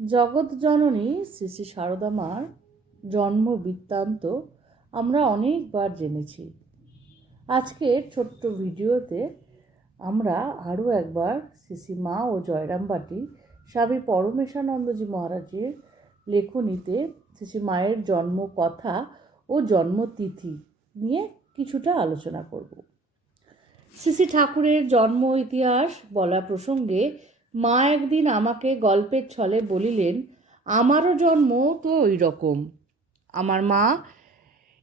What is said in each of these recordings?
জগৎ জননী শ্রী শ্রী সারদা মার জন্ম বৃত্তান্ত আমরা অনেকবার জেনেছি। আজকের ছোট্ট ভিডিওতে আমরা আরও একবার শ্রী শ্রী মা ও জয়রামবাটি স্বামী পরমেশানন্দজি মহারাজের লেখনীতে শ্রী শ্রী মায়ের জন্ম কথা ও জন্মতিথি নিয়ে কিছুটা আলোচনা করব। শ্রী শ্রী ঠাকুরের জন্ম ইতিহাস বলা প্রসঙ্গে মা একদিন আমাকে গল্পের ছলে বলিলেন, আমারও জন্ম তো ওই রকম। আমার মা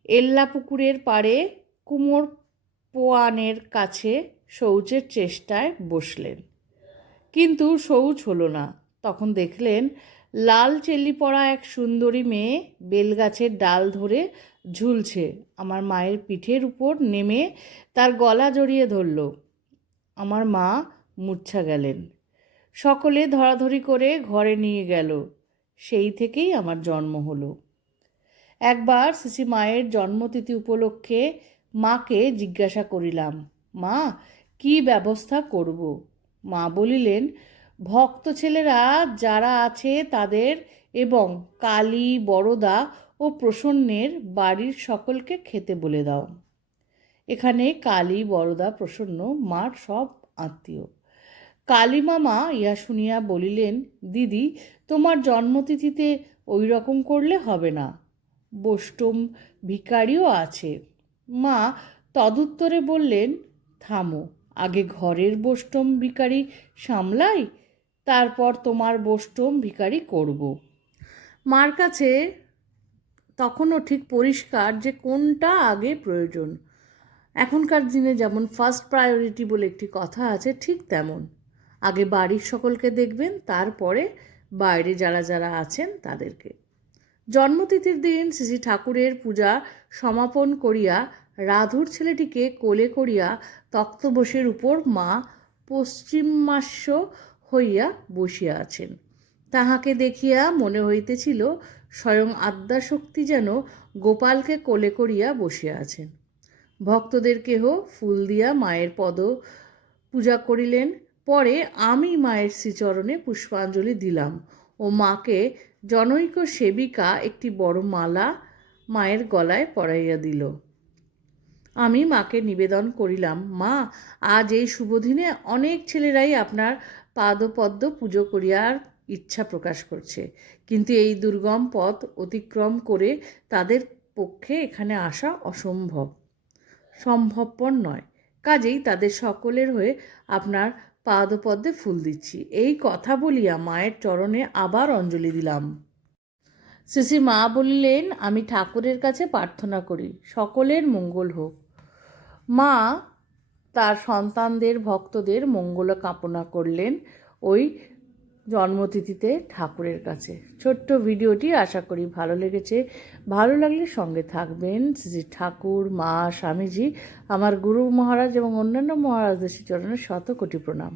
এল্লাপুকুরের পাড়ে কুমোর পোয়ানের কাছে শৌচের চেষ্টায় বসলেন, কিন্তু শৌচ হলো না। তখন দেখলেন লাল চেল্লি পরা এক সুন্দরী মেয়ে বেলগাছের ডাল ধরে ঝুলছে। আমার মায়ের পিঠের উপর নেমে তার গলা জড়িয়ে ধরল। আমার মা মূর্ছা গেলেন। সকলে ধরাধরি করে ঘরে নিয়ে গেল। সেই থেকেই আমার জন্ম হলো। একবার শ্রী মায়ের জন্মতিথি উপলক্ষে মাকে জিজ্ঞাসা করিলাম, মা, কি ব্যবস্থা করব? মা বলিলেন, ভক্ত ছেলেরা যারা আছে তাদের এবং কালী, বরদা ও প্রসন্নের বাড়ির সকলকে খেতে বলে দাও। এখানে কালী, বরদা, প্রসন্ন মার সব আত্মীয়। কালী মামা ইহা শুনিয়া বলিলেন, দিদি, তোমার জন্মতিথিতে ওই রকম করলে হবে না, বৈষ্ণব ভিখারিও আছে। মা তদুত্তরে বললেন, থামো, আগে ঘরের বৈষ্ণব ভিখারি সামলাই, তারপর তোমার বৈষ্ণব ভিখারি করব। মার কাছে তখনও ঠিক পরিষ্কার যে কোনটা আগে প্রয়োজন। এখনকার দিনে যেমন ফার্স্ট প্রায়োরিটি বলে একটি কথা আছে, ঠিক তেমন। আগে বাড়ির সকলকে দেখবেন, তারপরে বাইরে যারা যারা আছেন তাদেরকে। জন্মতিথির দিন শ্রী ঠাকুরের পূজা সমাপন করিয়া রাধুর ছেলেটিকে কোলে করিয়া তক্তপোষের উপর মা পশ্চিমাস্য হইয়া বসিয়া আছেন। তাহাকে দেখিয়া মনে হইতেছিল স্বয়ং আদ্যাশক্তি যেন গোপালকে কোলে করিয়া বসিয়া আছেন। ভক্তদের কেহ ফুল দিয়া মায়ের পদ পূজা করিলেন। পরে আমি মায়ের শ্রীচরণে পুষ্পাঞ্জলি দিলাম ও মাকে জনৈক সেবিকা একটি বড় মালা মায়ের গলায় পরাইয়া দিল। আমি মাকে নিবেদন করিলাম, মা, আজ এই শুভদিনে অনেক ছেলেরাই আপনার পাদপদ্ম পুজো করিয়ার ইচ্ছা প্রকাশ করছে, কিন্তু এই দুর্গম পথ অতিক্রম করে তাদের পক্ষে এখানে আসা সম্ভবপর নয়। কাজেই তাদের সকলের হয়ে আপনার পাদপদ্মে ফুল দিচ্ছি। এই কথা বলিয়া মায়ের চরণে আবার অঞ্জলি দিলাম। শ্রী শ্রী মা বলিলেন, আমি ঠাকুরের কাছে প্রার্থনা করি সকলের মঙ্গল হোক। মা তার সন্তানদের, ভক্তদের মঙ্গল কামনা করলেন ওই জন্মতিথিতে ঠাকুরের কাছে। ছোট্ট ভিডিওটি আশা করি ভালো লেগেছে। ভালো লাগলে সঙ্গে থাকবেন। শ্রী ঠাকুর, মা, স্বামীজি, আমার গুরু মহারাজ এবং অন্যান্য মহারাজদের চরণে শত কোটি প্রণাম।